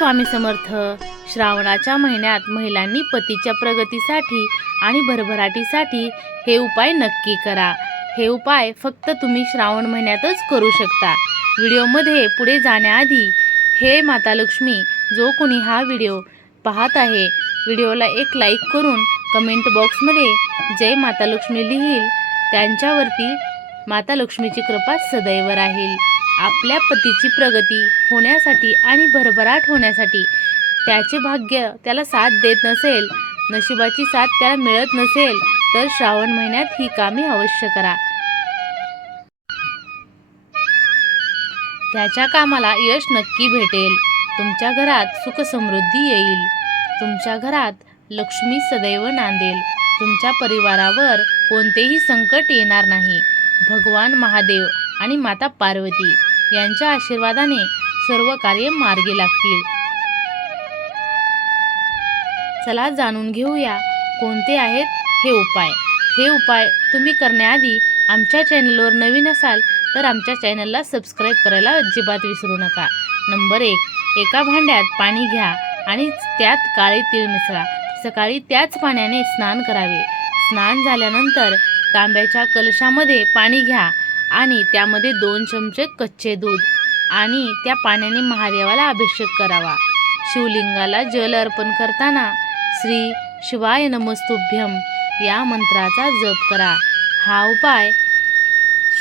स्वामी समर्थ श्रावणाच्या महिन्यात महिलांनी पतीच्या प्रगतीसाठी आणि भरभराटीसाठी हे उपाय नक्की करा. हे उपाय फक्त तुम्ही श्रावण महिन्यातच करू शकता. व्हिडिओमध्ये पुढे जाण्याआधी हे माता लक्ष्मी जो कोणी हा व्हिडिओ पाहत आहे व्हिडिओला एक लाईक करून कमेंट बॉक्समध्ये जय माता लक्ष्मी लिहील. त्यांच्यावरती माता लक्ष्मीची कृपा सदैव राहील. आपल्या पतीची प्रगती होण्यासाठी आणि भरभराट होण्यासाठी त्याचे भाग्य त्याला साथ देत नसेल नशिबाची साथ त्याला मिळत नसेल तर श्रावण महिन्यात ही कामे अवश्य करा. त्याच्या कामाला यश नक्की भेटेल. तुमच्या घरात सुखसमृद्धी येईल. तुमच्या घरात लक्ष्मी सदैव नांदेल. तुमच्या परिवारावर कोणतेही संकट येणार नाही. भगवान महादेव आणि माता पार्वती. यांच्या आशीर्वादाने सर्व कार्य मार्गी लागतील. चला जाणून घेऊया कोणते आहेत हे उपाय. हे उपाय तुम्ही करण्याआधी आमच्या चॅनलवर नवीन असाल तर आमच्या चॅनलला सबस्क्राईब करायला अजिबात विसरू नका. नंबर एक एका भांड्यात पाणी घ्या आणि त्यात काळे तीळ मिसळा. सकाळी त्याच पाण्याने स्नान करावे. स्नान झाल्यानंतर तांब्याच्या कलशामध्ये पाणी घ्या. आणि त्यामध्ये दोन चमचे कच्चे दूध आणि त्या पाण्याने महादेवाला अभिषेक करावा. शिवलिंगाला जल अर्पण करताना श्री शिवाय नमस्तुभ्यम या मंत्राचा जप करा. हा उपाय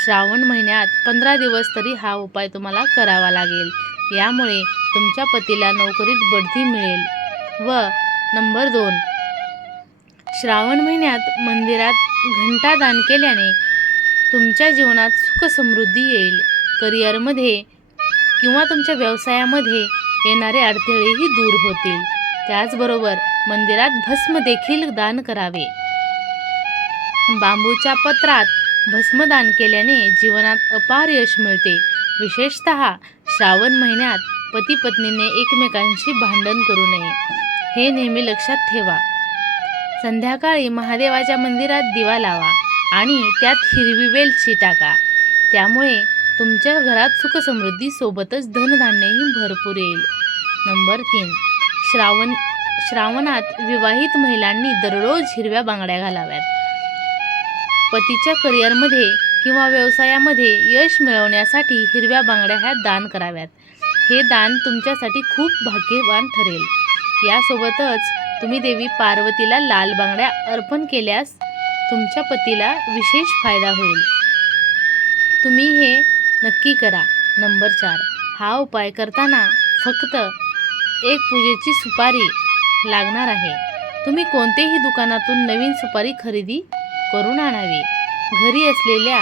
श्रावण महिन्यात पंधरा दिवस तरी हा उपाय तुम्हाला करावा लागेल. यामुळे तुमच्या पतीला नोकरीत बढती मिळेल. व नंबर दोन. श्रावण महिन्यात मंदिरात घंटादान केल्याने तुमच्या जीवनात सुख समृद्धी येईल. करिअरमध्ये किंवा तुमच्या व्यवसायामध्ये येणारे अडथळेही दूर होतील. त्याचबरोबर मंदिरात भस्म देखील दान करावे. बांबूच्या पत्रात भस्मदान केल्याने जीवनात अपार यश मिळते. विशेषत श्रावण महिन्यात पती पत्नीने एकमेकांशी भांडण करू नये. हे नेहमी लक्षात ठेवा. संध्याकाळी महादेवाच्या मंदिरात दिवा लावा. आणि त्यात हिरवी वेलची टाका. त्यामुळे तुमच्या घरात सुखसमृद्धी सोबतच धनधान्यही भरपूर येईल. नंबर तीन. श्रावण श्रावणात विवाहित महिलांनी दररोज हिरव्या बांगड्या घालाव्यात. पतीच्या करिअरमध्ये किंवा व्यवसायामध्ये यश मिळवण्यासाठी हिरव्या बांगड्या ह्या दान कराव्यात. हे दान तुमच्यासाठी खूप भाग्यवान ठरेल. यासोबतच तुम्ही देवी पार्वतीला लाल बांगड्या अर्पण केल्यास तुमच्या पतीला विशेष फायदा होईल. तुम्ही हे नक्की करा. नंबर चार. हा उपाय करताना फक्त एक पूजेची सुपारी लागणार आहे. तुम्ही कोणतेही दुकानातून नवीन सुपारी खरेदी करून आणावी. घरी असलेल्या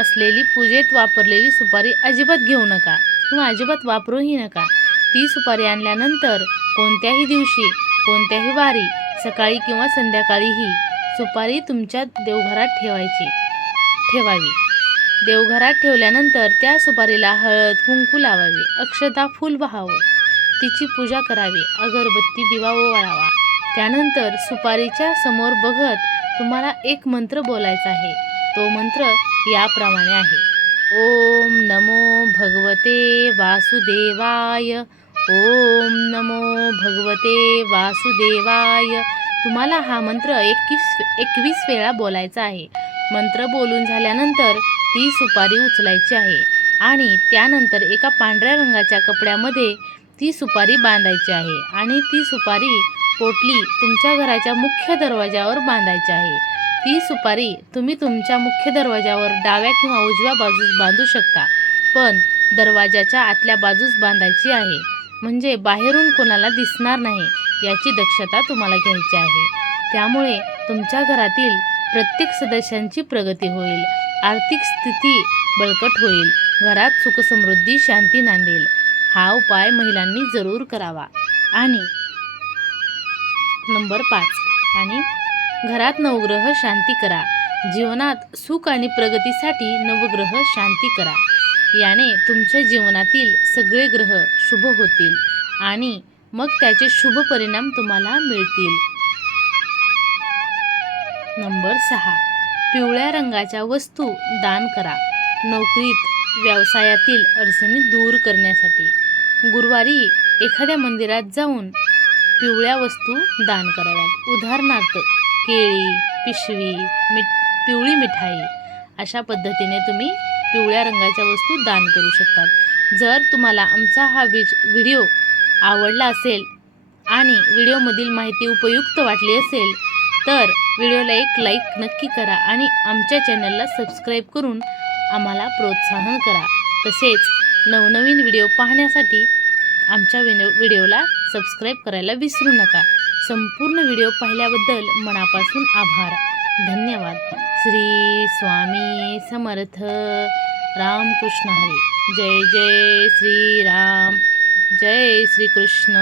असलेली पूजेत वापरलेली सुपारी अजिबात घेऊ नका किंवा अजिबात वापरूही नका. ती सुपारी आणल्यानंतर कोणत्याही दिवशी कोणत्याही वारी सकाळी किंवा संध्याकाळीही सुपारी तुमच्या देवघरात ठेवायची. ठेवावी. देवघरात ठेवल्यानंतर त्या सुपारीला हळद कुंकू लावावी. अक्षता फूल वाहावं. तिची पूजा करावी. अगरबत्ती दिवा ओवाळावा. त्यानंतर सुपारीच्या समोर बघत तुम्हाला एक मंत्र बोलायचा आहे. तो मंत्र याप्रमाणे आहे. ओम नमो भगवते वासुदेवाय. ओम नमो भगवते वासुदेवाय. तुम्हाला हा मंत्र एकवीस एकवीस वेळा बोलायचा आहे. मंत्र बोलून झाल्यानंतर ती सुपारी उचलायची आहे आणि त्यानंतर एका पांढऱ्या रंगाच्या कपड्यामध्ये ती सुपारी बांधायची आहे आणि ती सुपारी पोटली तुमच्या घराच्या मुख्य दरवाजावर बांधायची आहे. ती सुपारी तुम्ही तुमच्या मुख्य दरवाजावर डाव्या किंवा उजव्या बाजूस बांधू शकता पण दरवाजाच्या आतल्या बाजूस बांधायची आहे. म्हणजे बाहेरून कोणाला दिसणार नाही. याची दक्षता तुम्हाला घ्यायची आहे. त्यामुळे तुमच्या घरातील प्रत्येक सदस्यांची प्रगती होईल. आर्थिक स्थिती बळकट होईल. घरात सुखसमृद्धी शांती नांदेल. हा उपाय महिलांनी जरूर करावा. आणि नंबर पाच. आणि घरात नवग्रह शांती करा. जीवनात सुख आणि प्रगतीसाठी नवग्रह शांती करा. याने तुमच्या जीवनातील सगळे ग्रह शुभ होतील. आणि मग त्याचे शुभ परिणाम तुम्हाला मिळतील. नंबर सहा. पिवळ्या रंगाच्या वस्तू दान करा. नोकरीत व्यवसायातील अडचणी दूर करण्यासाठी. गुरुवारी एखाद्या मंदिरात जाऊन पिवळ्या वस्तू दान कराव्यात. उदाहरणार्थ केळी पिशवी मिठ पिवळी मिठाई. अशा पद्धतीने तुम्ही पिवळ्या रंगाच्या वस्तू दान करू शकतात. जर तुम्हाला आमचा हा विज व्हिडिओ आवडला असेल आणि व्हिडिओमधील माहिती उपयुक्त वाटली असेल तर व्हिडिओला एक लाईक नक्की करा आणि आमच्या चॅनलला सबस्क्राईब करून आम्हाला प्रोत्साहन करा. तसेच नवनवीन व्हिडिओ पाहण्यासाठी आमच्या व्हिडिओ व्हिडिओला सबस्क्राईब करायला विसरू नका. संपूर्ण व्हिडिओ पाहिल्याबद्दल मनापासून आभार. धन्यवाद. श्री स्वामी समर्थ. रामकृष्ण हरी. जय जय श्रीराम. जय श्रीकृष्ण.